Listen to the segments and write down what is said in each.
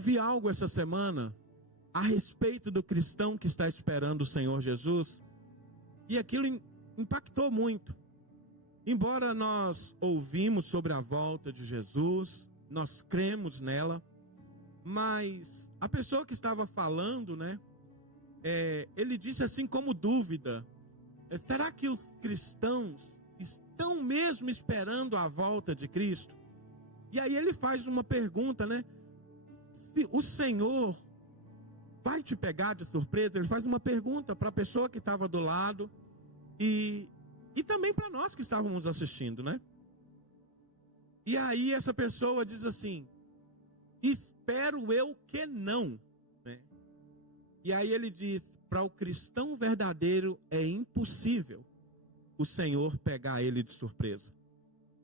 ouvi algo essa semana a respeito do cristão que está esperando o Senhor Jesus, e aquilo impactou muito. Embora nós ouvimos sobre a volta de Jesus, nós cremos nela, mas a pessoa que estava falando, ele disse assim como dúvida: será que os cristãos estão mesmo esperando a volta de Cristo? E aí ele faz uma pergunta, se o Senhor vai te pegar de surpresa. Ele faz uma pergunta para a pessoa que estava do lado e também para nós que estávamos assistindo, E aí essa pessoa diz assim: espero eu que não, E aí ele diz: para o cristão verdadeiro é impossível o Senhor pegar ele de surpresa.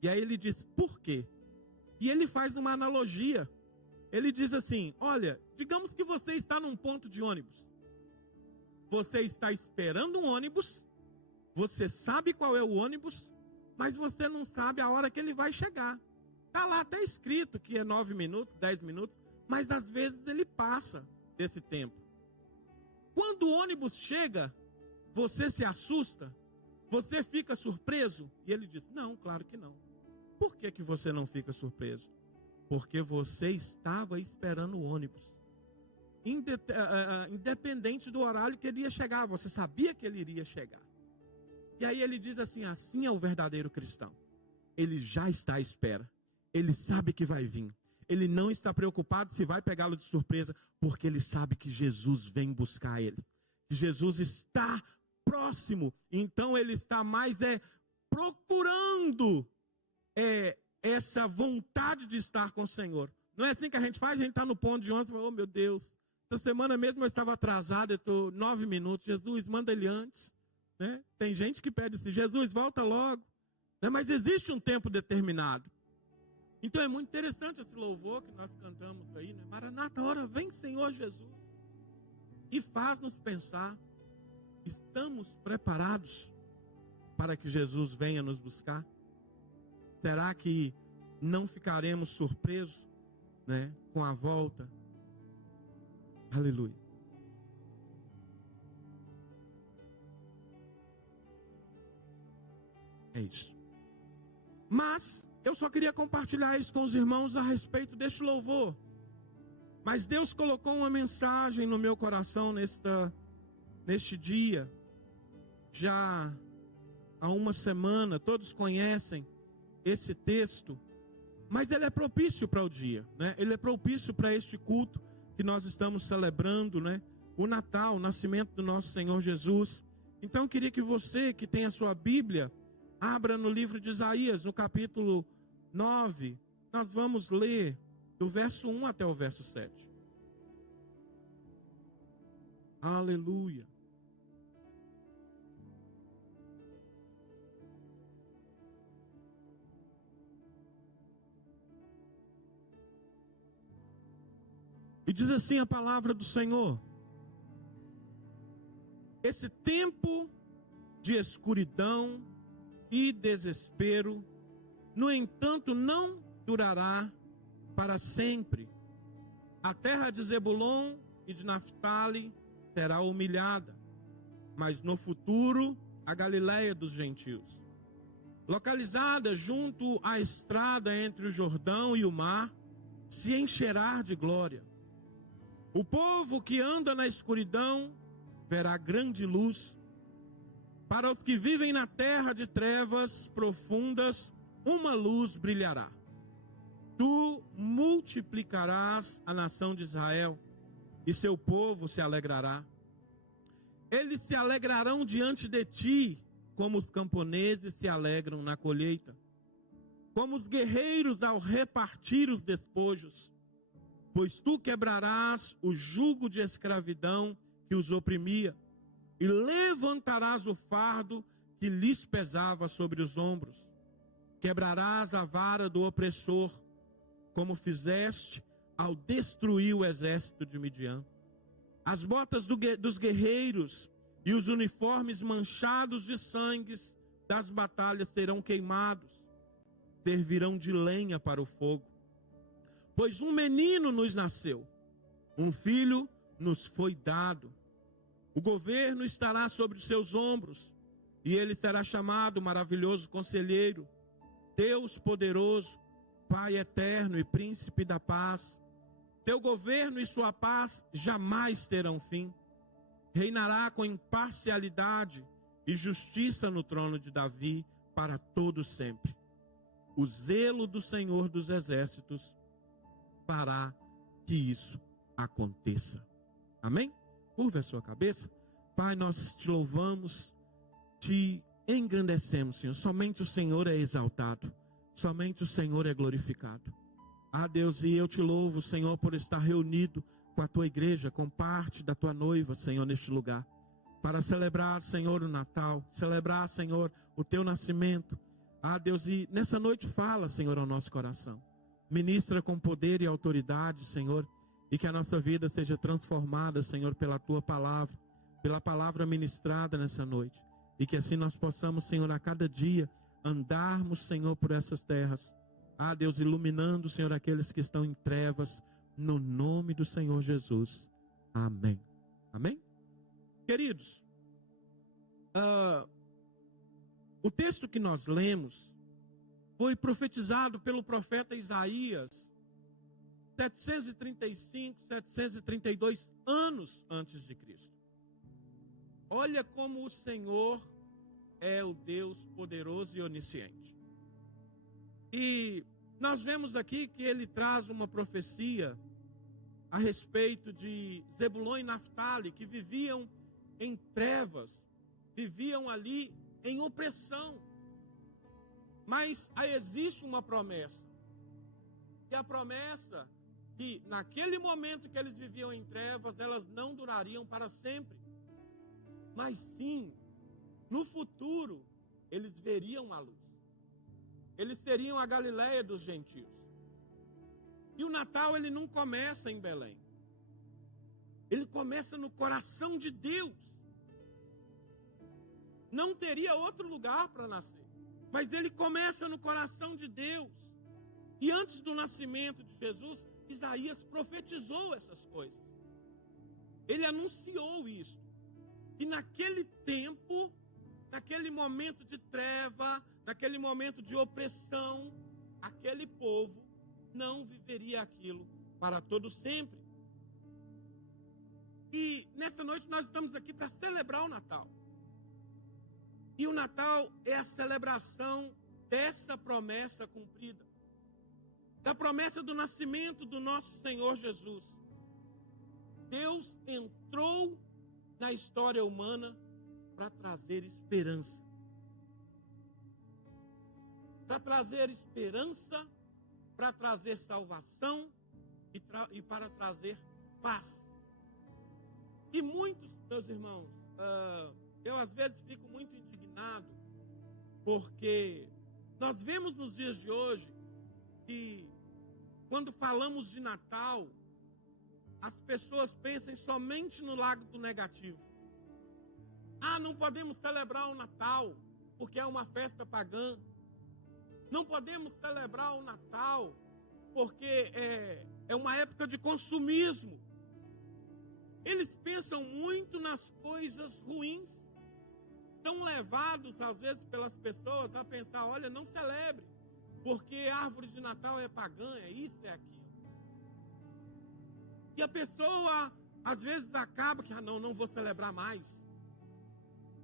E aí ele diz: por quê? E ele faz uma analogia. Ele diz assim: olha, digamos que você está num ponto de ônibus. Você está esperando um ônibus, você sabe qual é o ônibus, mas você não sabe a hora que ele vai chegar. Está lá até escrito que é 9 minutos, 10 minutos, mas às vezes ele passa desse tempo. Quando o ônibus chega, você se assusta? Você fica surpreso? E ele diz: não, claro que não. Por que que você não fica surpreso? Porque você estava esperando o ônibus. Independente do horário que ele ia chegar, você sabia que ele iria chegar. E aí ele diz assim: assim é o verdadeiro cristão. Ele já está à espera. Ele sabe que vai vir. Ele não está preocupado se vai pegá-lo de surpresa, porque ele sabe que Jesus vem buscar ele. Que Jesus está próximo. Então ele está mais procurando essa vontade de estar com o Senhor. Não é assim que a gente faz? A gente está no ponto de ônibus e fala: oh meu Deus, essa semana mesmo eu estava atrasado, eu estou 9 minutos, Jesus, manda ele antes. Tem gente que pede assim: Jesus, volta logo. Mas existe um tempo determinado. Então é muito interessante esse louvor que nós cantamos aí, Maranata, ora vem Senhor Jesus. E faz-nos pensar: estamos preparados para que Jesus venha nos buscar? Será que não ficaremos surpresos, com a volta? Aleluia. É isso. Mas eu só queria compartilhar isso com os irmãos a respeito deste louvor. Mas Deus colocou uma mensagem no meu coração neste dia. Já há uma semana, todos conhecem esse texto, mas ele é propício para o dia, Ele é propício para este culto que nós estamos celebrando, O Natal, o nascimento do nosso Senhor Jesus. Então eu queria que você que tem a sua Bíblia, abra no livro de Isaías, no capítulo 9. Nós vamos ler do verso 1 até o verso 7. Aleluia. E diz assim a palavra do Senhor: esse tempo de escuridão e desespero, no entanto, não durará para sempre. A terra de Zebulon e de Naftali será humilhada, mas no futuro a Galileia dos gentios, localizada junto à estrada entre o Jordão e o mar, se encherá de glória. O povo que anda na escuridão verá grande luz. Para os que vivem na terra de trevas profundas, uma luz brilhará. Tu multiplicarás a nação de Israel, e seu povo se alegrará. Eles se alegrarão diante de ti, como os camponeses se alegram na colheita, como os guerreiros ao repartir os despojos. Pois tu quebrarás o jugo de escravidão que os oprimia, e levantarás o fardo que lhes pesava sobre os ombros. Quebrarás a vara do opressor, como fizeste ao destruir o exército de Midian. As botas dos guerreiros e os uniformes manchados de sangues das batalhas serão queimados, servirão de lenha para o fogo. Pois um menino nos nasceu, Um filho nos foi dado. O governo estará sobre os seus ombros, e ele será chamado Maravilhoso Conselheiro, Deus Poderoso, Pai Eterno e Príncipe da Paz. Teu governo e sua paz jamais terão fim. Reinará com imparcialidade e justiça no trono de Davi para todo sempre. O zelo do Senhor dos Exércitos fará que isso aconteça. Amém? Curva a sua cabeça. Pai, nós te louvamos, te engrandecemos, Senhor. Somente o Senhor é exaltado. Somente o Senhor é glorificado. Ah, Deus, e eu te louvo, Senhor, por estar reunido com a tua igreja, com parte da tua noiva, Senhor, neste lugar. Para celebrar, Senhor, o Natal. Celebrar, Senhor, o teu nascimento. Ah, Deus, e nessa noite fala, Senhor, ao nosso coração. Ministra com poder e autoridade, Senhor. E que a nossa vida seja transformada, Senhor, pela tua palavra. Pela palavra ministrada nessa noite. E que assim nós possamos, Senhor, a cada dia andarmos, Senhor, por essas terras. Ah, Deus, iluminando, Senhor, aqueles que estão em trevas, no nome do Senhor Jesus. Amém. Amém? Queridos, o texto que nós lemos foi profetizado pelo profeta Isaías 735, 732 anos antes de Cristo. Olha como o Senhor é o Deus poderoso e onisciente. E nós vemos aqui que ele traz uma profecia a respeito de Zebulon e Naftali, que viviam em trevas, viviam ali em opressão. Mas aí existe uma promessa. E a promessa que naquele momento que eles viviam em trevas, elas não durariam para sempre. Mas sim, no futuro, eles veriam a luz. Eles seriam a Galileia dos gentios. E o Natal, ele não começa em Belém. Ele começa no coração de Deus. Não teria outro lugar para nascer. Mas ele começa no coração de Deus. E antes do nascimento de Jesus, Isaías profetizou essas coisas. Ele anunciou isso. E naquele tempo, naquele momento de treva, naquele momento de opressão, aquele povo não viveria aquilo para todo sempre. E nessa noite nós estamos aqui para celebrar o Natal. E o Natal é a celebração dessa promessa cumprida. Da promessa do nascimento do nosso Senhor Jesus. Deus entrou na história humana para trazer esperança. Para trazer esperança, para trazer salvação e para trazer paz. E muitos, meus irmãos, eu às vezes fico muito indignado, porque nós vemos nos dias de hoje que quando falamos de Natal, as pessoas pensam somente no lado negativo. Ah, não podemos celebrar o Natal porque é uma festa pagã. Não podemos celebrar o Natal porque é uma época de consumismo. Eles pensam muito nas coisas ruins. Estão levados, às vezes, pelas pessoas a pensar, olha, não celebre, porque a árvore de Natal é pagã, é isso, é aquilo. E a pessoa, às vezes, acaba que, não vou celebrar mais.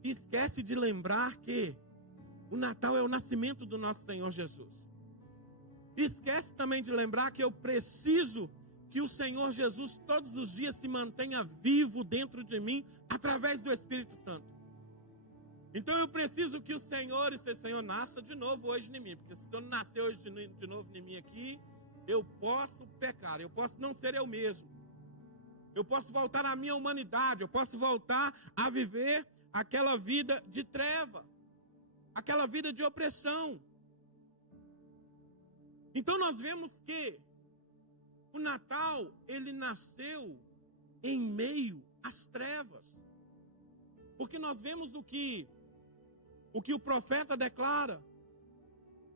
E esquece de lembrar que o Natal é o nascimento do nosso Senhor Jesus. Esquece também de lembrar que eu preciso que o Senhor Jesus todos os dias se mantenha vivo dentro de mim através do Espírito Santo. Então eu preciso que o Senhor, esse Senhor, nasça de novo hoje em mim. Porque se o Senhor não nascer hoje de novo em mim aqui, eu posso pecar, eu posso não ser eu mesmo. Eu posso voltar à minha humanidade, eu posso voltar a viver aquela vida de treva, aquela vida de opressão. Então nós vemos que o Natal, ele nasceu em meio às trevas. Porque nós vemos o que o profeta declara.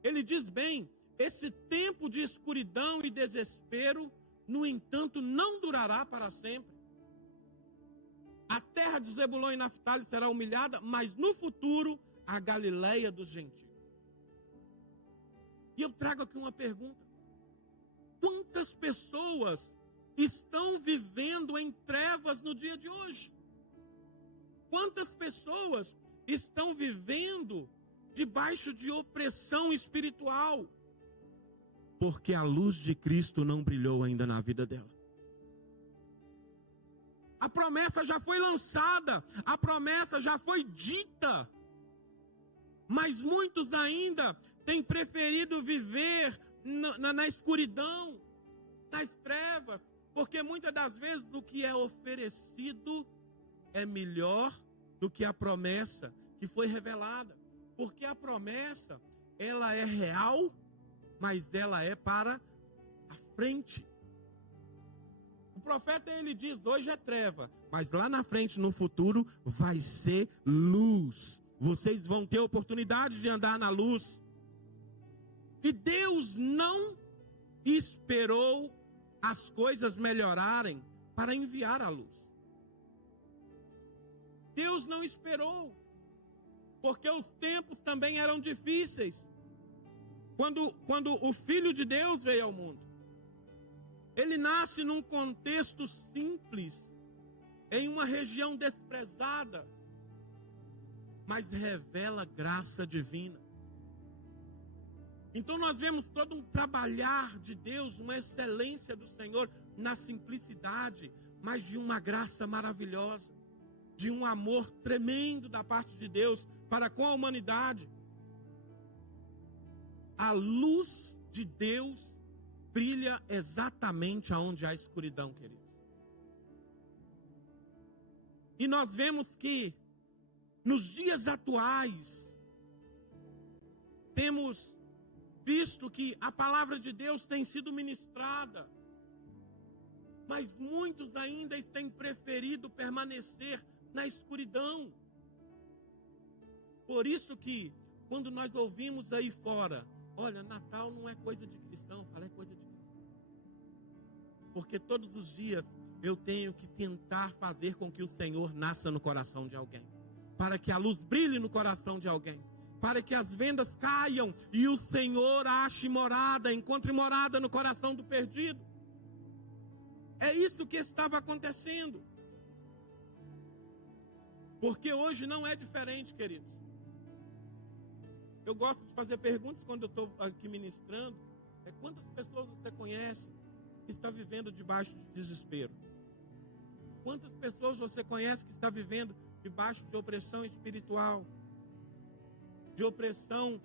Ele diz bem, esse tempo de escuridão e desespero no entanto, não durará para sempre. A terra de Zebulon e Naftali será humilhada, mas no futuro, a Galileia dos gentios. E eu trago aqui uma pergunta. Quantas pessoas estão vivendo em trevas no dia de hoje? Quantas pessoas estão vivendo debaixo de opressão espiritual? Porque a luz de Cristo não brilhou ainda na vida dela. A promessa já foi lançada, a promessa já foi dita, mas muitos ainda têm preferido viver na escuridão, nas trevas, porque muitas das vezes o que é oferecido é melhor do que a promessa que foi revelada, porque a promessa, ela é real, mas ela é para a frente. O profeta, ele diz, hoje é treva, mas lá na frente, no futuro, vai ser luz. Vocês vão ter oportunidade de andar na luz. E Deus não esperou as coisas melhorarem para enviar a luz. Deus não esperou, porque os tempos também eram difíceis. Quando o Filho de Deus veio ao mundo, ele nasce num contexto simples, em uma região desprezada, mas revela graça divina. Então nós vemos todo um trabalhar de Deus, uma excelência do Senhor na simplicidade, mas de uma graça maravilhosa, de um amor tremendo da parte de Deus para com a humanidade. A luz de Deus brilha exatamente aonde há escuridão, queridos. E nós vemos que nos dias atuais temos visto que a palavra de Deus tem sido ministrada, mas muitos ainda têm preferido permanecer na escuridão. Por isso que quando nós ouvimos aí fora, olha, Natal não é coisa de cristão, fala, é coisa de cristão. Porque todos os dias eu tenho que tentar fazer com que o Senhor nasça no coração de alguém, para que a luz brilhe no coração de alguém, para que as vendas caiam e o Senhor ache morada, encontre morada no coração do perdido. É isso que estava acontecendo. Porque hoje não é diferente, queridos. Eu gosto de fazer perguntas quando eu estou aqui ministrando. Quantas pessoas você conhece que está vivendo debaixo de desespero? Quantas pessoas você conhece que está vivendo debaixo de opressão espiritual? De opressão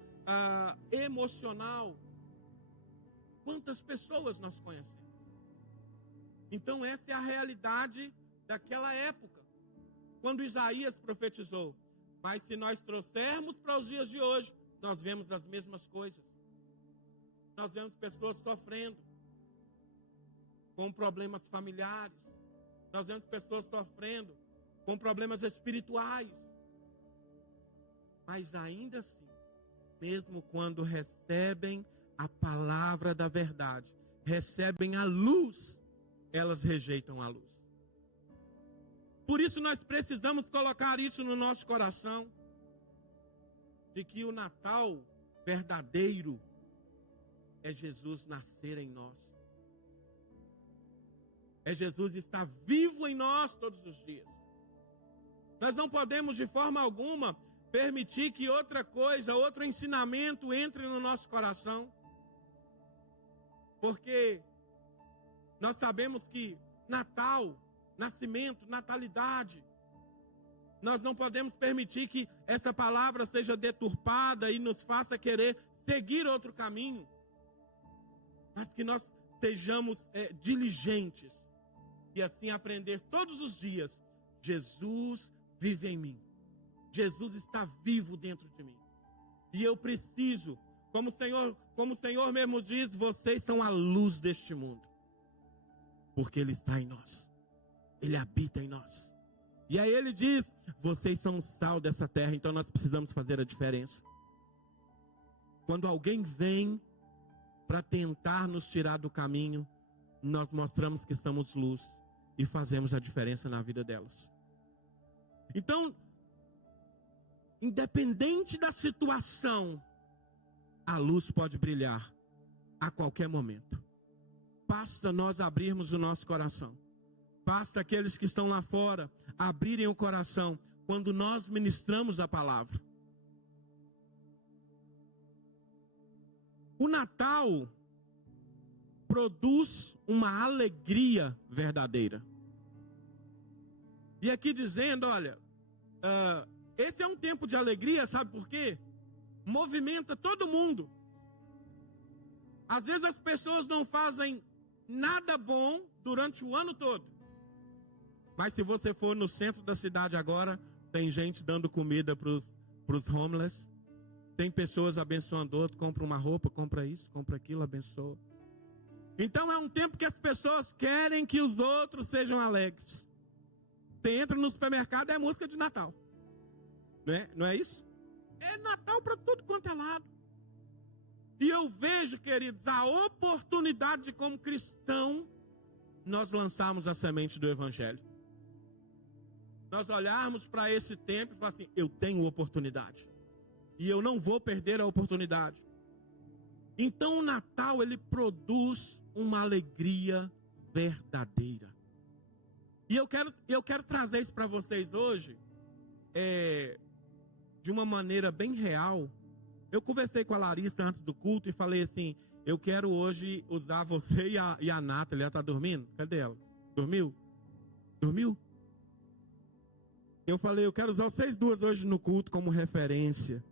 emocional? Quantas pessoas nós conhecemos? Então essa é a realidade daquela época, quando Isaías profetizou. Mas se nós trouxermos para os dias de hoje, nós vemos as mesmas coisas. Nós vemos pessoas sofrendo com problemas familiares. Nós vemos pessoas sofrendo com problemas espirituais. Mas ainda assim, mesmo quando recebem a palavra da verdade, recebem a luz, elas rejeitam a luz. Por isso nós precisamos colocar isso no nosso coração, de que o Natal verdadeiro é Jesus nascer em nós. É Jesus estar vivo em nós todos os dias. Nós não podemos de forma alguma permitir que outra coisa, outro ensinamento entre no nosso coração. Porque nós sabemos que Natal, nascimento, natalidade, nós não podemos permitir que essa palavra seja deturpada e nos faça querer seguir outro caminho, mas que nós sejamos diligentes e assim aprender todos os dias: Jesus vive em mim, Jesus está vivo dentro de mim, e eu preciso, como o Senhor mesmo diz, vocês são a luz deste mundo, porque Ele está em nós, Ele habita em nós. E aí Ele diz, vocês são o sal dessa terra, então nós precisamos fazer a diferença. Quando alguém vem para tentar nos tirar do caminho, nós mostramos que somos luz e fazemos a diferença na vida delas. Então, independente da situação, a luz pode brilhar a qualquer momento. Basta nós abrirmos o nosso coração. Basta aqueles que estão lá fora abrirem o coração quando nós ministramos a palavra. O Natal produz uma alegria verdadeira. E aqui dizendo, olha, esse é um tempo de alegria, sabe por quê? Movimenta todo mundo. Às vezes as pessoas não fazem nada bom durante o ano todo. Mas se você for no centro da cidade agora, tem gente dando comida para os homeless. Tem pessoas abençoando outro, compra uma roupa, compra isso, compra aquilo, abençoa. Então é um tempo que as pessoas querem que os outros sejam alegres. Você entra no supermercado, é música de Natal. Né? Não é isso? É Natal para tudo quanto é lado. E eu vejo, queridos, a oportunidade de, como cristão, nós lançarmos a semente do Evangelho. Nós olharmos para esse tempo e falar assim, eu tenho oportunidade. E eu não vou perder a oportunidade. Então o Natal, ele produz uma alegria verdadeira. E eu quero trazer isso para vocês hoje, de uma maneira bem real. Eu conversei com a Larissa antes do culto e falei assim, eu quero hoje usar você e a Nathalie. Ela está dormindo? Cadê ela? Dormiu? Dormiu? Eu falei, eu quero usar vocês duas hoje no culto como referência.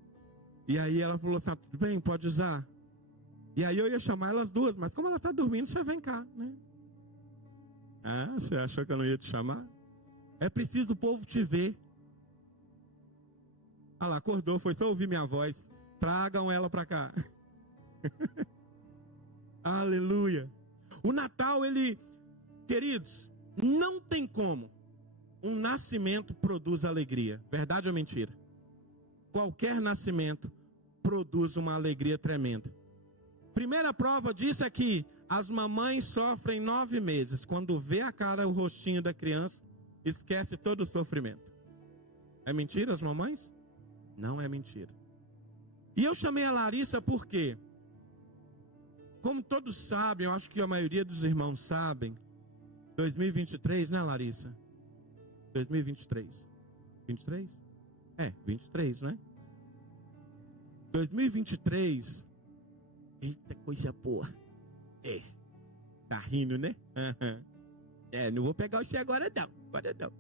E aí ela falou assim, tudo bem, pode usar. E aí eu ia chamar elas duas, mas como ela está dormindo, você vem cá, né? Ah, você achou que eu não ia te chamar? É preciso o povo te ver. Ah lá, acordou, foi só ouvir minha voz. Tragam ela para cá. Aleluia. O Natal, ele, queridos, não tem como um nascimento produz alegria. Verdade ou mentira? Qualquer nascimento produz uma alegria tremenda. Primeira prova disso é que as mamães sofrem 9 meses. Quando vê a cara, o rostinho da criança, esquece todo o sofrimento. É mentira as mamães? Não é mentira. E eu chamei a Larissa porque, como todos sabem, eu acho que a maioria dos irmãos sabem, 2023, né, Larissa? 2023. 23? 23, né? 2023. Eita, coisa boa. Tá rindo, né? Não vou pegar o X agora não.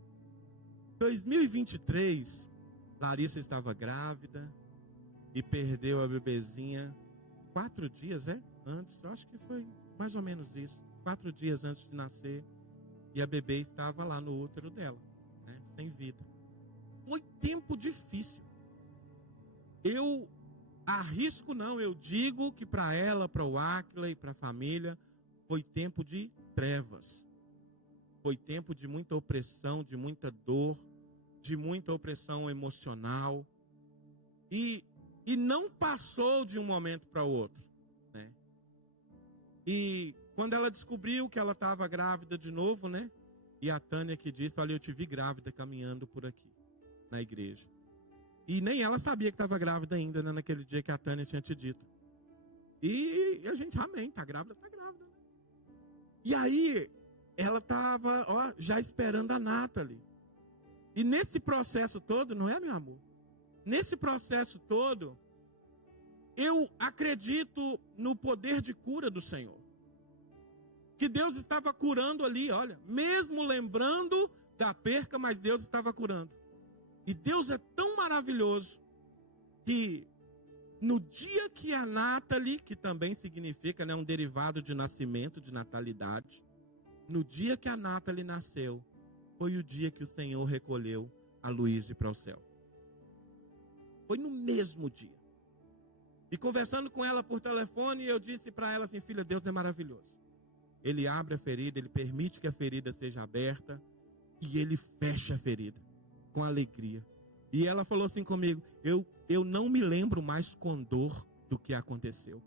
2023, Larissa estava grávida e perdeu a bebezinha 4 dias, antes, eu acho que foi mais ou menos isso. 4 dias antes de nascer. E a bebê estava lá no útero dela, né, sem vida. Foi tempo difícil. Eu arrisco não, eu digo que para ela, para o Áquila e para a família, foi tempo de trevas. Foi tempo de muita opressão, de muita dor, de muita opressão emocional. E não passou de um momento para o outro, né? E quando ela descobriu que ela estava grávida de novo, né? E a Tânia que disse, olha, eu te vi grávida caminhando por aqui, na igreja. E nem ela sabia que estava grávida ainda, né, naquele dia que a Tânia tinha te dito. E a gente, amém, tá grávida, né? E aí, ela estava, já esperando a Nathalie. E nesse processo todo, não é, meu amor? Nesse processo todo, eu acredito no poder de cura do Senhor. Que Deus estava curando ali, olha, mesmo lembrando da perca, mas Deus estava curando. E Deus é tão maravilhoso que no dia que a Nathalie, que também significa, né, um derivado de nascimento, de natalidade, no dia que a Nathalie nasceu, foi o dia que o Senhor recolheu a Luíse para o céu. Foi no mesmo dia. E conversando com ela por telefone, eu disse para ela assim, filha, Deus é maravilhoso. Ele abre a ferida, ele permite que a ferida seja aberta e ele fecha a ferida com alegria. E ela falou assim comigo, eu não me lembro mais com dor do que aconteceu.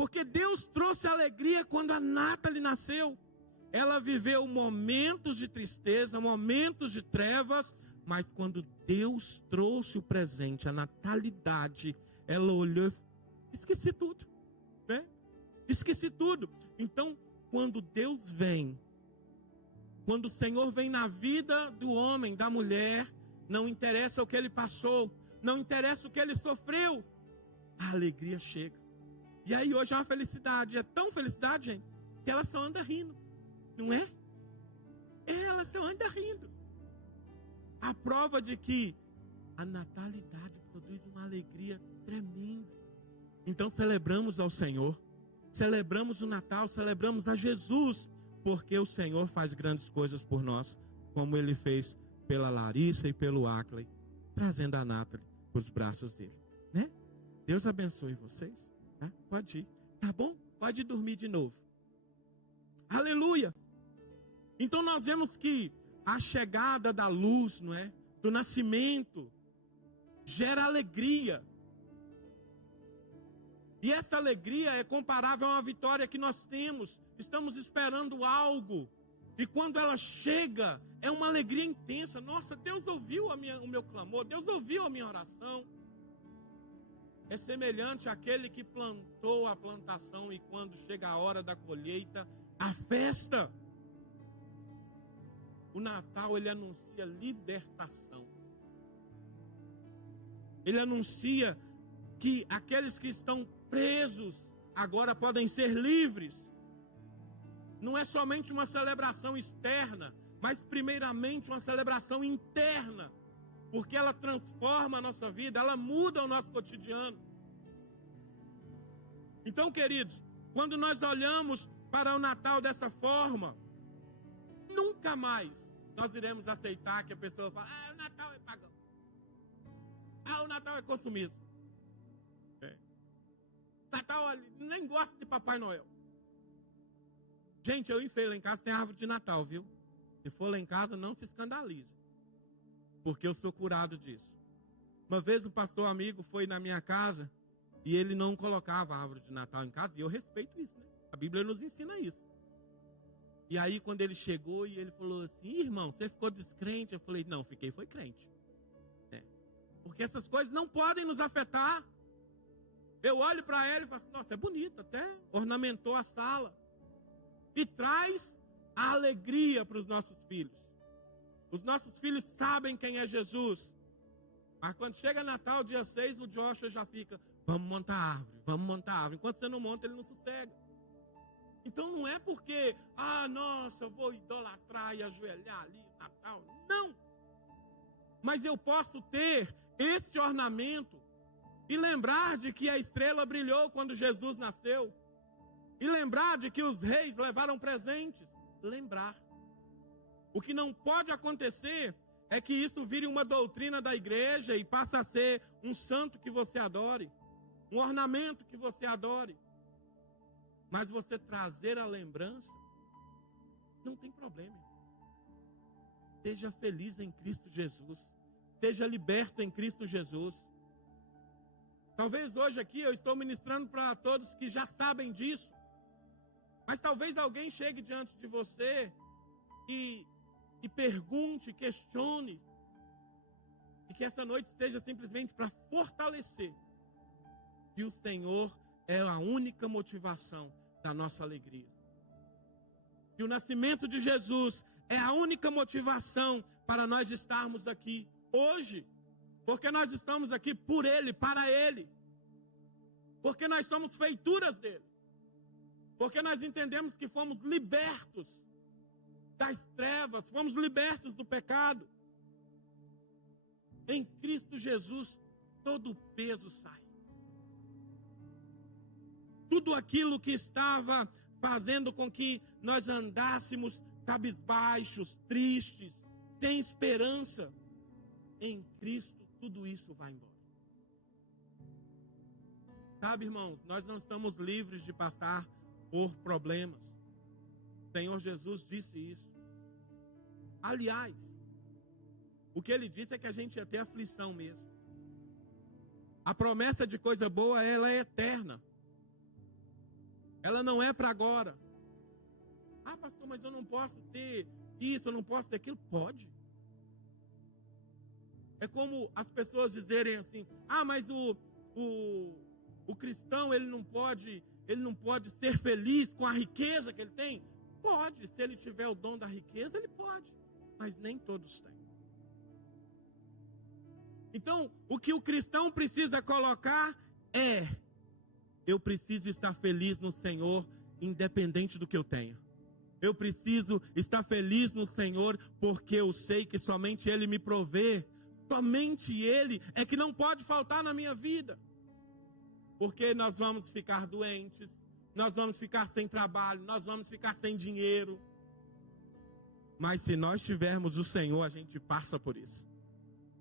Porque Deus trouxe alegria quando a Nathalie nasceu. Ela viveu momentos de tristeza, momentos de trevas, mas quando Deus trouxe o presente, a natalidade, ela olhou e falou, esqueci tudo, né? Esqueci tudo. Então, quando Deus vem, quando o Senhor vem na vida do homem, da mulher, não interessa o que ele passou, não interessa o que ele sofreu, a alegria chega. E aí hoje é uma felicidade, é tão felicidade, gente, que ela só anda rindo, não é? Ela só anda rindo. A prova de que a natalidade produz uma alegria tremenda. Então celebramos ao Senhor, celebramos o Natal, celebramos a Jesus, porque o Senhor faz grandes coisas por nós, como Ele fez pela Larissa e pelo Ackley, trazendo a Nathalie para os braços dele, né? Deus abençoe vocês, tá? Pode ir, tá bom? Pode dormir de novo. Aleluia! Então nós vemos que a chegada da luz, não é? Do nascimento, gera alegria. E essa alegria é comparável a uma vitória que nós temos. Estamos esperando algo. E quando ela chega, é uma alegria intensa. Nossa, Deus ouviu o meu clamor. Deus ouviu a minha oração. É semelhante àquele que plantou a plantação e quando chega a hora da colheita, a festa. O Natal, ele anuncia libertação. Ele anuncia que aqueles que estão presos agora podem ser livres. Não é somente uma celebração externa, mas primeiramente uma celebração interna, porque ela transforma a nossa vida, ela muda o nosso cotidiano. Então, queridos, quando nós olhamos para o Natal dessa forma, nunca mais nós iremos aceitar que a pessoa fale, o Natal é pagão. O Natal é consumismo. Natal, nem gosto de Papai Noel. Gente, eu enfeio lá em casa, tem árvore de Natal, viu? Se for lá em casa, não se escandalize, porque eu sou curado disso. Uma vez um pastor amigo foi na minha casa e ele não colocava árvore de Natal em casa, e eu respeito isso, né? A Bíblia nos ensina isso. E aí quando ele chegou e ele falou assim, irmão, você ficou descrente? Eu falei, não, fiquei, foi crente. Porque essas coisas não podem nos afetar. Eu olho para ele e falo assim, nossa, é bonito, até ornamentou a sala. E traz a alegria para os nossos filhos. Os nossos filhos sabem quem é Jesus. Mas quando chega Natal, dia 6, o Joshua já fica, vamos montar árvore, vamos montar árvore. Enquanto você não monta, ele não sossega. Então não é porque, nossa, eu vou idolatrar e ajoelhar ali, Natal. Não! Mas eu posso ter este ornamento e lembrar de que a estrela brilhou quando Jesus nasceu. E lembrar de que os reis levaram presentes. Lembrar. O que não pode acontecer é que isso vire uma doutrina da igreja e passe a ser um santo que você adore, um ornamento que você adore. Mas você trazer a lembrança, não tem problema. Seja feliz em Cristo Jesus. Seja liberto em Cristo Jesus. Talvez hoje aqui eu estou ministrando para todos que já sabem disso. Mas talvez alguém chegue diante de você e pergunte, questione. E que essa noite seja simplesmente para fortalecer que o Senhor é a única motivação da nossa alegria. Que o nascimento de Jesus é a única motivação para nós estarmos aqui hoje. Porque nós estamos aqui por Ele, para Ele. Porque nós somos feituras dEle. Porque nós entendemos que fomos libertos das trevas, fomos libertos do pecado. Em Cristo Jesus, todo o peso sai. Tudo aquilo que estava fazendo com que nós andássemos cabisbaixos, tristes, sem esperança, em Cristo tudo isso vai embora. Sabe, irmãos, nós não estamos livres de passar por problemas. O Senhor Jesus disse isso. Aliás, o que Ele disse é que a gente ia ter aflição mesmo. A promessa de coisa boa, ela é eterna. Ela não é para agora. Ah, pastor, mas eu não posso ter isso, eu não posso ter aquilo. Pode. É como as pessoas dizerem assim: ah, mas o cristão, ele não pode ser feliz com a riqueza que ele tem. Pode, se ele tiver o dom da riqueza, ele pode, mas nem todos têm. Então, o que o cristão precisa colocar é: eu preciso estar feliz no Senhor, independente do que eu tenha. Eu preciso estar feliz no Senhor, porque eu sei que somente Ele me provê. Somente Ele é que não pode faltar na minha vida. Porque nós vamos ficar doentes, nós vamos ficar sem trabalho, nós vamos ficar sem dinheiro. Mas se nós tivermos o Senhor, a gente passa por isso.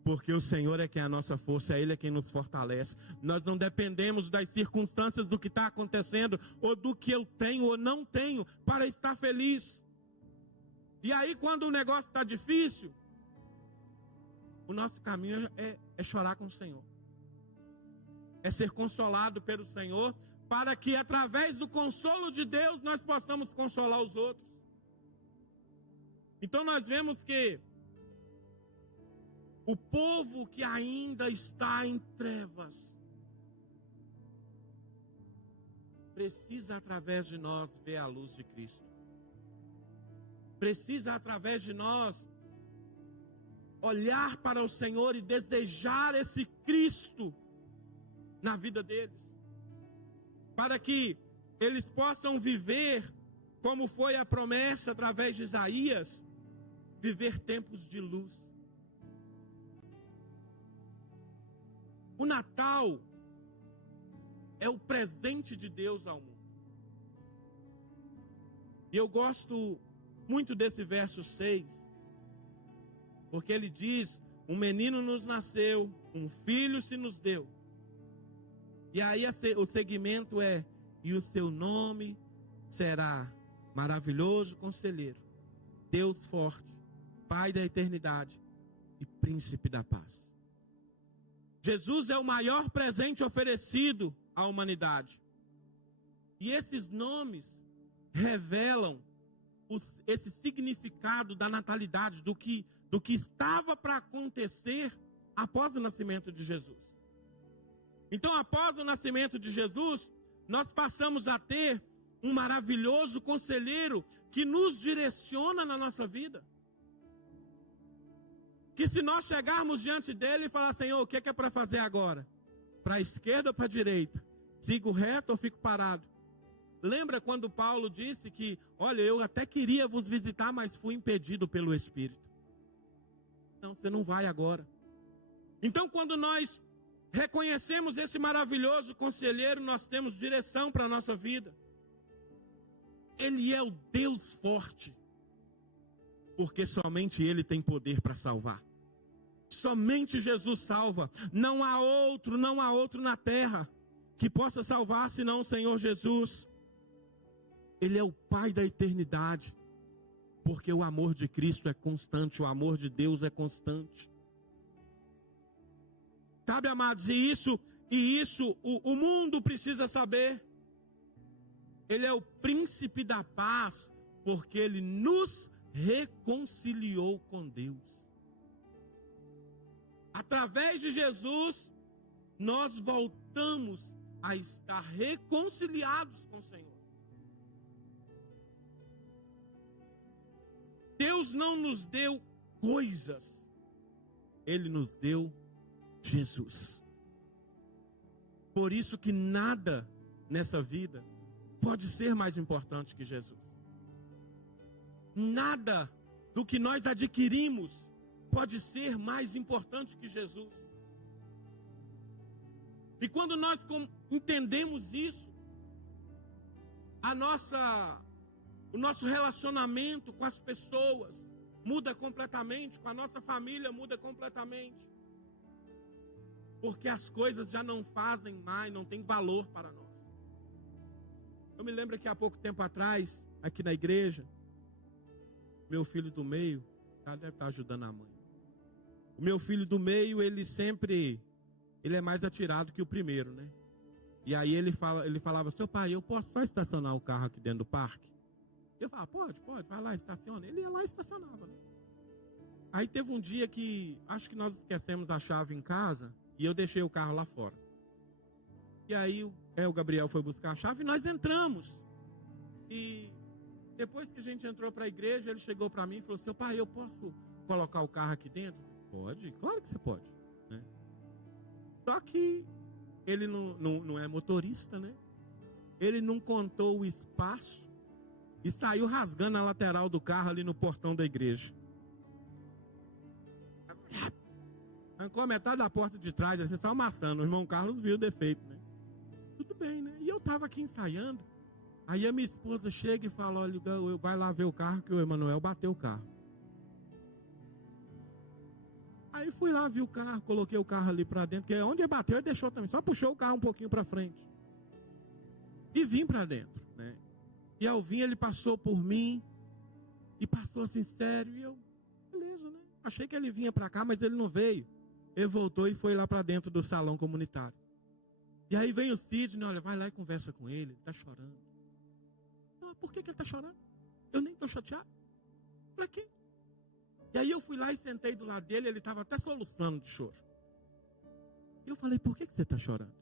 Porque o Senhor é quem é a nossa força, é Ele é quem nos fortalece. Nós não dependemos das circunstâncias do que está acontecendo, ou do que eu tenho ou não tenho, para estar feliz. E aí, quando o negócio está difícil, o nosso caminho é chorar com o Senhor. É ser consolado pelo Senhor, para que através do consolo de Deus nós possamos consolar os outros. Então nós vemos que o povo que ainda está em trevas precisa através de nós ver a luz de Cristo. Precisa através de nós olhar para o Senhor e desejar esse Cristo na vida deles, para que eles possam viver, como foi a promessa através de Isaías, viver tempos de luz. O Natal é o presente de Deus ao mundo. E eu gosto muito desse verso 6, porque ele diz: um menino nos nasceu, um filho se nos deu. E aí o segmento é: e o seu nome será Maravilhoso Conselheiro, Deus Forte, Pai da Eternidade e Príncipe da Paz. Jesus é o maior presente oferecido à humanidade. E esses nomes revelam esse significado da natalidade, do que estava para acontecer após o nascimento de Jesus. Então, após o nascimento de Jesus, nós passamos a ter um maravilhoso conselheiro que nos direciona na nossa vida. Que se nós chegarmos diante dele e falar: Senhor, o que é para fazer agora? Para a esquerda ou para a direita? Sigo reto ou fico parado? Lembra quando Paulo disse que: olha, eu até queria vos visitar, mas fui impedido pelo Espírito. Não, você não vai agora. Então, quando nós reconhecemos esse maravilhoso conselheiro, nós temos direção para a nossa vida. Ele é o Deus forte, porque somente Ele tem poder para salvar. Somente Jesus salva. Não há outro na terra que possa salvar senão o Senhor Jesus. Ele é o Pai da eternidade, porque o amor de Cristo é constante, o amor de Deus é constante. Sabe, amados, e isso o mundo precisa saber. Ele é o príncipe da paz, porque Ele nos reconciliou com Deus. Através de Jesus, nós voltamos a estar reconciliados com o Senhor. Deus não nos deu coisas, Ele nos deu Jesus. Por isso que nada nessa vida pode ser mais importante que Jesus. Nada do que nós adquirimos pode ser mais importante que Jesus. E quando nós entendemos isso, o nosso relacionamento com as pessoas muda completamente, com a nossa família muda completamente. Porque as coisas já não fazem mais, não tem valor para nós. Eu me lembro que há pouco tempo atrás, aqui na igreja, meu filho do meio, ela deve estar ajudando a mãe. O meu filho do meio, ele é mais atirado que o primeiro, né? E aí ele falava, seu pai, eu posso só estacionar o carro aqui dentro do parque? Eu falava, pode, vai lá, estaciona. Ele ia lá e estacionava, né? Aí teve um dia que, acho que nós esquecemos a chave em casa, e eu deixei o carro lá fora. E aí o Gabriel foi buscar a chave e nós entramos. E depois que a gente entrou para a igreja, ele chegou para mim e falou, seu pai, eu posso colocar o carro aqui dentro? Pode, claro que você pode, né? Só que ele não é motorista, né? Ele não contou o espaço e saiu rasgando a lateral do carro ali no portão da igreja. Arrancou a metade da porta de trás, assim, só amassando. O irmão Carlos viu o defeito, né? Tudo bem, né? E eu estava aqui ensaiando. Aí a minha esposa chega e fala, olha, vai lá ver o carro que o Emanuel bateu o carro. Aí fui lá, vi o carro, coloquei o carro ali para dentro, porque onde ele bateu, ele deixou também, só puxou o carro um pouquinho para frente. E vim para dentro, né? E ao vir, ele passou por mim, e passou assim, sério, e eu, beleza, né? Achei que ele vinha para cá, mas ele não veio. Ele voltou e foi lá para dentro do salão comunitário. E aí vem o Sidney, olha, vai lá e conversa com ele tá chorando. Não, por que ele tá chorando? Eu nem tô chateado. Para quê? E aí eu fui lá e sentei do lado dele, ele estava até soluçando de choro. E eu falei, por que você está chorando?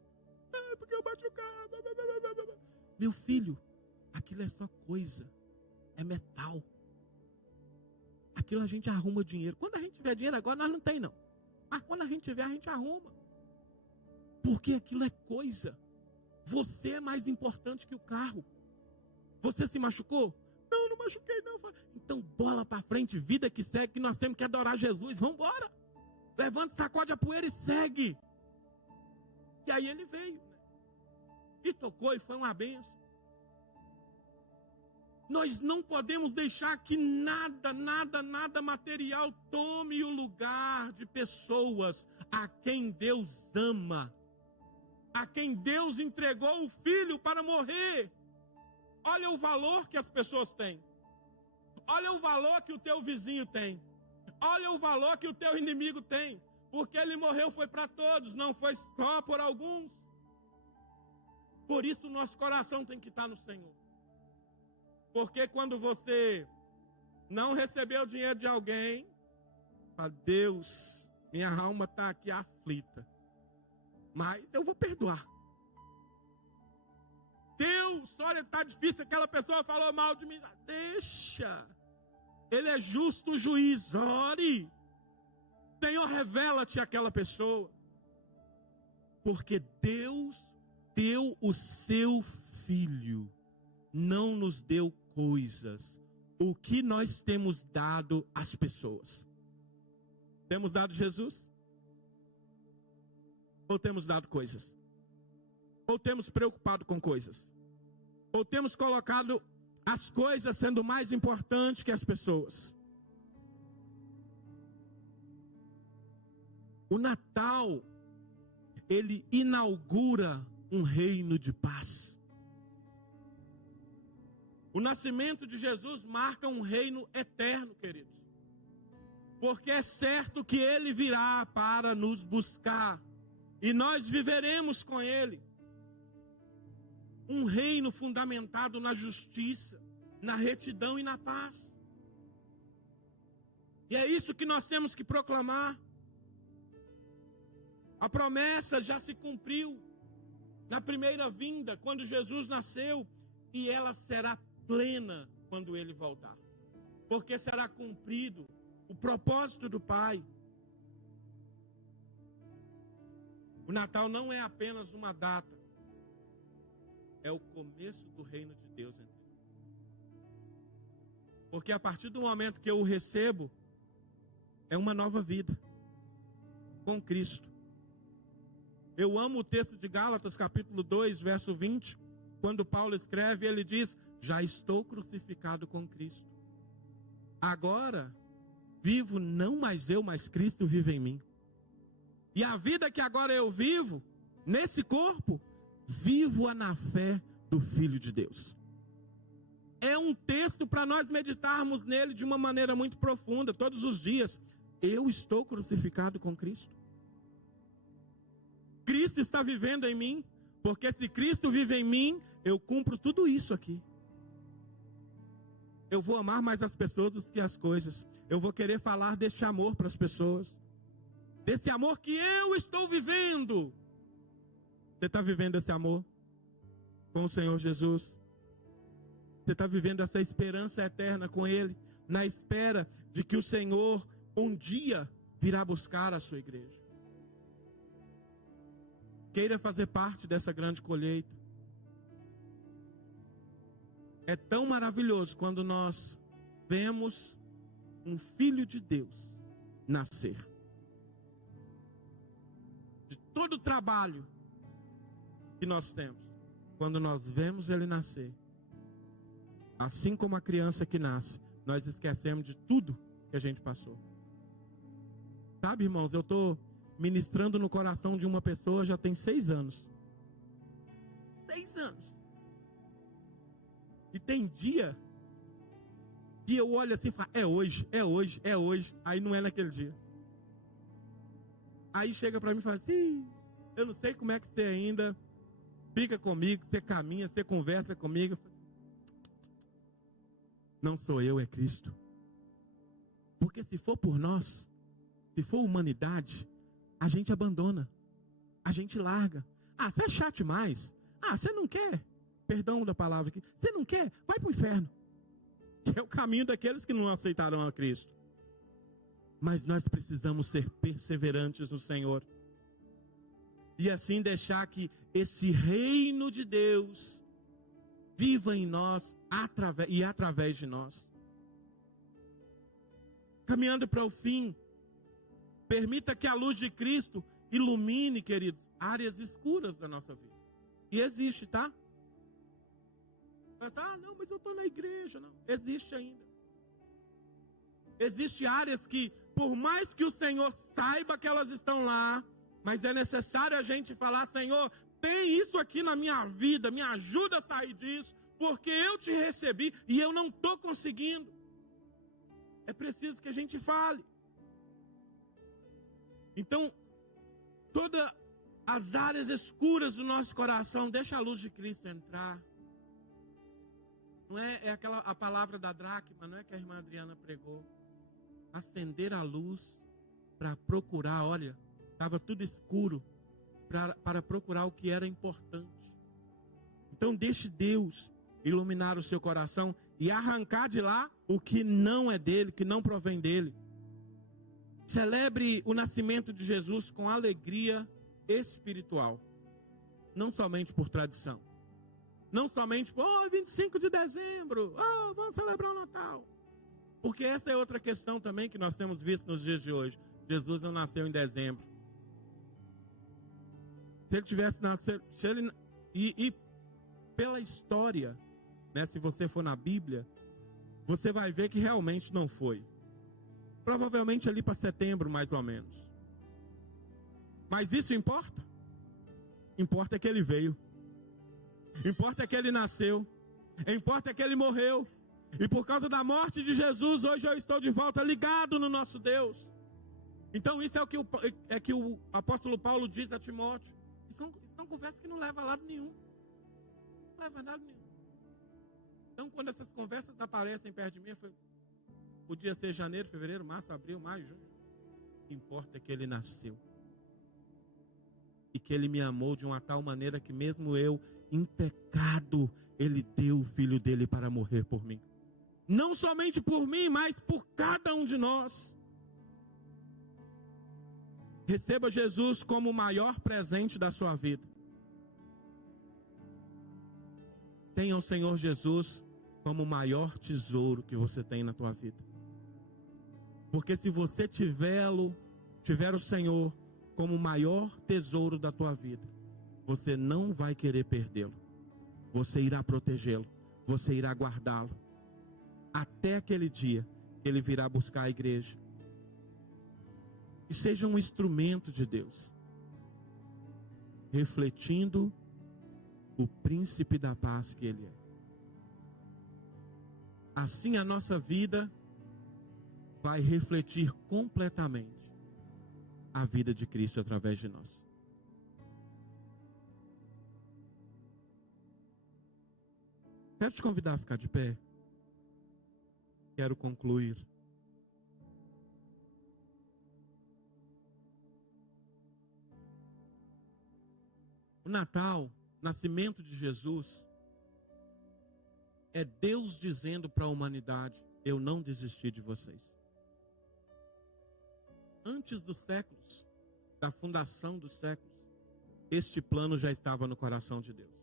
Ah, porque eu bati o carro. Meu filho, aquilo é só coisa, é metal. Aquilo a gente arruma dinheiro. Quando a gente tiver dinheiro agora, nós não tem não. Mas quando a gente tiver, a gente arruma. Porque aquilo é coisa. Você é mais importante que o carro. Você se machucou? Não machuquei não. Então bola para frente, vida que segue, que nós temos que adorar Jesus. Vamos embora. Levanta, sacode a poeira e segue. E aí ele veio, né? E tocou e foi uma bênção. Nós não podemos deixar que nada material tome o lugar de pessoas a quem Deus ama, a quem Deus entregou o Filho para morrer. Olha o valor que as pessoas têm. Olha o valor que o teu vizinho tem. Olha o valor que o teu inimigo tem. Porque ele morreu foi para todos, não foi só por alguns. Por isso nosso coração tem que estar no Senhor. Porque quando você não recebeu o dinheiro de alguém, fala, Deus, minha alma está aqui aflita. Mas eu vou perdoar. Deus, olha, está difícil, aquela pessoa falou mal de mim. Deixa. Ele é justo juiz, ore. Senhor, revela-te àquela pessoa. Porque Deus deu o seu Filho. Não nos deu coisas. O que nós temos dado às pessoas? Temos dado Jesus? Ou temos dado coisas? Ou temos preocupado com coisas? Ou temos colocado as coisas sendo mais importantes que as pessoas? O Natal, ele inaugura um reino de paz. O nascimento de Jesus marca um reino eterno, queridos. Porque é certo que ele virá para nos buscar. E nós viveremos com ele. Um reino fundamentado na justiça, na retidão e na paz. E é isso que nós temos que proclamar. A promessa já se cumpriu na primeira vinda, quando Jesus nasceu, e ela será plena quando ele voltar. Porque será cumprido o propósito do Pai. O Natal não é apenas uma data. É o começo do reino de Deus entre nós. Porque a partir do momento que eu o recebo, é uma nova vida com Cristo. Eu amo o texto de Gálatas, capítulo 2, verso 20, quando Paulo escreve, ele diz, já estou crucificado com Cristo. Agora, vivo não mais eu, mas Cristo vive em mim. E a vida que agora eu vivo, nesse corpo, vivo-a na fé do Filho de Deus. É um texto para nós meditarmos nele de uma maneira muito profunda, todos os dias. Eu estou crucificado com Cristo. Cristo está vivendo em mim. Porque se Cristo vive em mim, eu cumpro tudo isso aqui. Eu vou amar mais as pessoas do que as coisas. Eu vou querer falar deste amor para as pessoas. Desse amor que eu estou vivendo. Você está vivendo esse amor com o Senhor Jesus? Você está vivendo essa esperança eterna com Ele? Na espera de que o Senhor um dia virá buscar a sua igreja. Queira fazer parte dessa grande colheita. É tão maravilhoso quando nós vemos um filho de Deus nascer. De todo o trabalho que nós temos, quando nós vemos ele nascer, assim como a criança que nasce, nós esquecemos de tudo que a gente passou. Sabe, irmãos, eu estou ministrando no coração de uma pessoa já tem 6 anos. 6 anos. E tem dia que eu olho assim e falo, é hoje, é hoje, é hoje. Aí não é naquele dia. Aí chega para mim e fala assim, eu não sei como é que você ainda fica comigo, você caminha, você conversa comigo. Eu falo, não sou eu, é Cristo. Porque se for por nós, se for humanidade, a gente abandona, a gente larga. Ah, você é chato demais. Ah, você não quer, perdão da palavra aqui, você não quer, vai para o inferno. Que é o caminho daqueles que não aceitaram a Cristo. Mas nós precisamos ser perseverantes no Senhor. E assim deixar que esse reino de Deus viva em nós e através de nós. Caminhando para o fim, permita que a luz de Cristo ilumine, queridos, áreas escuras da nossa vida. E existe, tá? Mas, não, mas eu estou na igreja. Não, existe ainda. Existem áreas que, por mais que o Senhor saiba que elas estão lá, mas é necessário a gente falar, Senhor, tem isso aqui na minha vida, me ajuda a sair disso, porque eu te recebi e eu não estou conseguindo. É preciso que a gente fale. Então, todas as áreas escuras do nosso coração, deixa a luz de Cristo entrar. Não é aquela a palavra da dracma, não é que a irmã Adriana pregou. Acender a luz para procurar, olha, estava tudo escuro, para procurar o que era importante. Então deixe Deus iluminar o seu coração e arrancar de lá o que não é dele, que não provém dele. Celebre o nascimento de Jesus com alegria espiritual, não somente por tradição, não somente por 25 de dezembro, vamos celebrar o Natal. Porque essa é outra questão também que nós temos visto nos dias de hoje. Jesus não nasceu em dezembro. Se ele tivesse nascido, e pela história, né, se você for na Bíblia, você vai ver que realmente não foi. Provavelmente ali para setembro, mais ou menos. Mas isso importa? Importa é que ele veio. Importa é que ele nasceu. Importa é que ele morreu. E por causa da morte de Jesus, hoje eu estou de volta ligado no nosso Deus. Então isso é que o apóstolo Paulo diz a Timóteo. Isso são conversas que não levam a lado nenhum. Não leva a lado nenhum. Então quando essas conversas aparecem perto de mim, podia ser janeiro, fevereiro, março, abril, maio, junho. O que importa é que ele nasceu. E que ele me amou de uma tal maneira que mesmo eu, em pecado, ele deu o filho dele para morrer por mim. Não somente por mim, mas por cada um de nós. Receba Jesus como o maior presente da sua vida. Tenha o Senhor Jesus como o maior tesouro que você tem na tua vida. Porque se você tiver o Senhor como o maior tesouro da tua vida, você não vai querer perdê-lo. Você irá protegê-lo. Você irá guardá-lo. Até aquele dia que ele virá buscar a igreja. E seja um instrumento de Deus. Refletindo o príncipe da paz que ele é. Assim a nossa vida vai refletir completamente a vida de Cristo através de nós. Quero te convidar a ficar de pé. Quero concluir. O Natal, nascimento de Jesus, é Deus dizendo para a humanidade: eu não desisti de vocês. Antes dos séculos, da fundação dos séculos, este plano já estava no coração de Deus.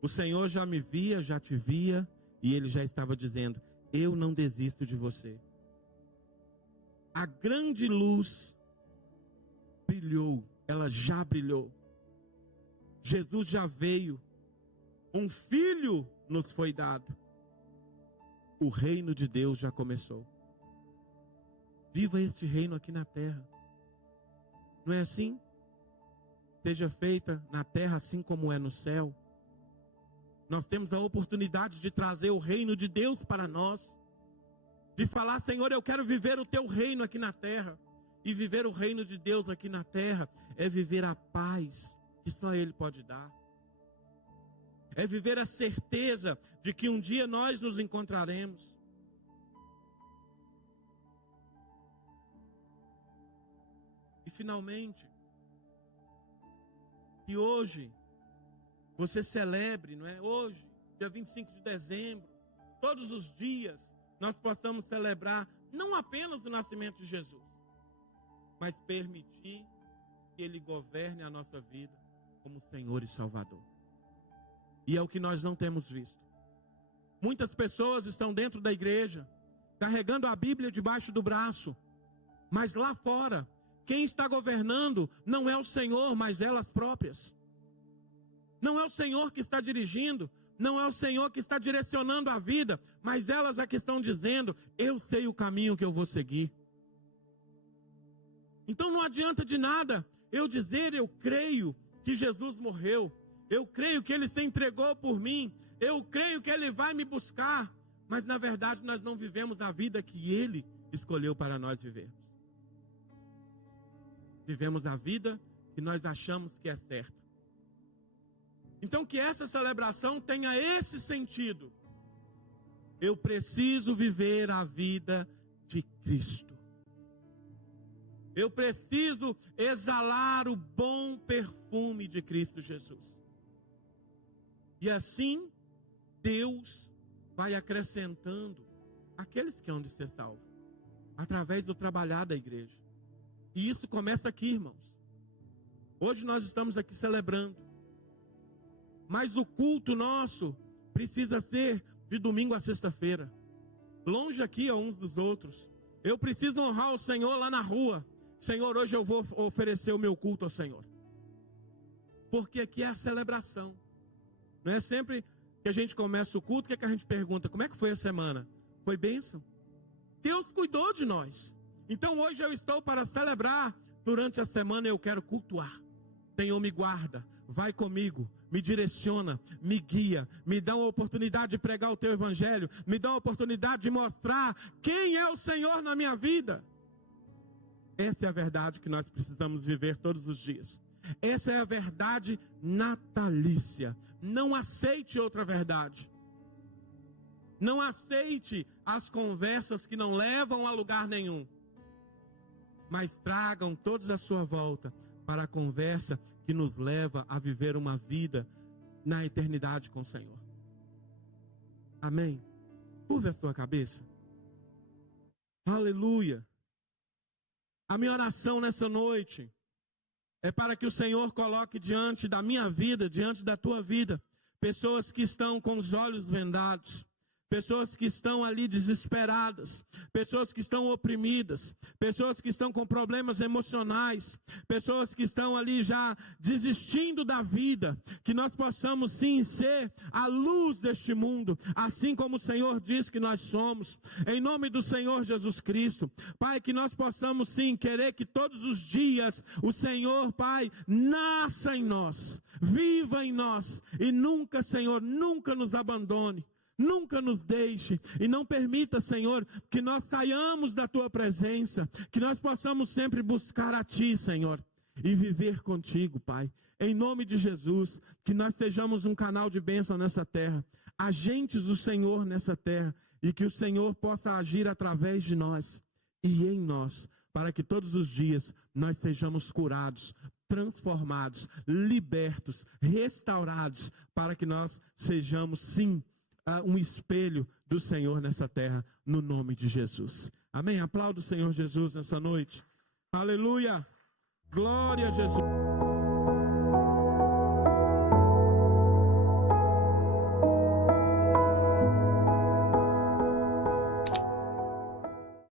O Senhor já me via, já te via, e Ele já estava dizendo: eu não desisto de você. A grande luz brilhou, ela já brilhou. Jesus já veio, um filho nos foi dado. O reino de Deus já começou. Viva este reino aqui na terra. Não é assim? Seja feita na terra assim como é no céu. Nós temos a oportunidade de trazer o reino de Deus para nós. De falar: Senhor, eu quero viver o teu reino aqui na terra. E viver o reino de Deus aqui na terra é viver a paz que só Ele pode dar. É viver a certeza de que um dia nós nos encontraremos. E finalmente, que hoje você celebre, não é? Hoje, dia 25 de dezembro, todos os dias, nós possamos celebrar não apenas o nascimento de Jesus, mas permitir que Ele governe a nossa vida como Senhor e Salvador. E é o que nós não temos visto. Muitas pessoas estão dentro da igreja, carregando a Bíblia debaixo do braço, mas lá fora, quem está governando não é o Senhor, mas elas próprias. Não é o Senhor que está dirigindo, não é o Senhor que está direcionando a vida, mas elas é que estão dizendo: eu sei o caminho que eu vou seguir. Então não adianta de nada eu dizer: eu creio que Jesus morreu, eu creio que Ele se entregou por mim, eu creio que Ele vai me buscar, mas na verdade nós não vivemos a vida que Ele escolheu para nós vivermos. Vivemos a vida que nós achamos que é certa. Então que essa celebração tenha esse sentido. Eu preciso viver a vida de Cristo. Eu preciso exalar o bom perfume de Cristo Jesus. E assim, Deus vai acrescentando aqueles que hão de ser salvos, através do trabalhar da igreja. E isso começa aqui, irmãos. Hoje nós estamos aqui celebrando, mas o culto nosso precisa ser de domingo a sexta-feira, longe aqui a uns dos outros. Eu preciso honrar o Senhor lá na rua. Senhor, hoje eu vou oferecer o meu culto ao Senhor, porque aqui é a celebração. Não é sempre que a gente começa o culto, que a gente pergunta: como é que foi a semana? Foi bênção? Deus cuidou de nós. Então hoje eu estou para celebrar. Durante a semana eu quero cultuar. Senhor, me guarda, vai comigo, me direciona, me guia, me dá uma oportunidade de pregar o teu evangelho, me dá uma oportunidade de mostrar quem é o Senhor na minha vida. Essa é a verdade que nós precisamos viver todos os dias. Essa é a verdade natalícia. Não aceite outra verdade. Não aceite as conversas que não levam a lugar nenhum, mas tragam todos à sua volta para a conversa que nos leva a viver uma vida na eternidade com o Senhor. Amém? Curve a sua cabeça. Aleluia. A minha oração nessa noite é para que o Senhor coloque diante da minha vida, diante da tua vida, pessoas que estão com os olhos vendados, pessoas que estão ali desesperadas, pessoas que estão oprimidas, pessoas que estão com problemas emocionais, pessoas que estão ali já desistindo da vida, que nós possamos sim ser a luz deste mundo, assim como o Senhor diz que nós somos, em nome do Senhor Jesus Cristo. Pai, que nós possamos sim querer que todos os dias o Senhor, Pai, nasça em nós, viva em nós, e nunca, Senhor, nunca nos abandone. Nunca nos deixe e não permita, Senhor, que nós saiamos da Tua presença, que nós possamos sempre buscar a Ti, Senhor, e viver contigo, Pai. Em nome de Jesus, que nós sejamos um canal de bênção nessa terra. agentes do Senhor nessa terra, e que o Senhor possa agir através de nós e em nós, para que todos os dias nós sejamos curados, transformados, libertos, restaurados, para que nós sejamos, sim, um espelho do Senhor nessa terra, no nome de Jesus. Amém? Aplauda o Senhor Jesus nessa noite. Aleluia! Glória a Jesus!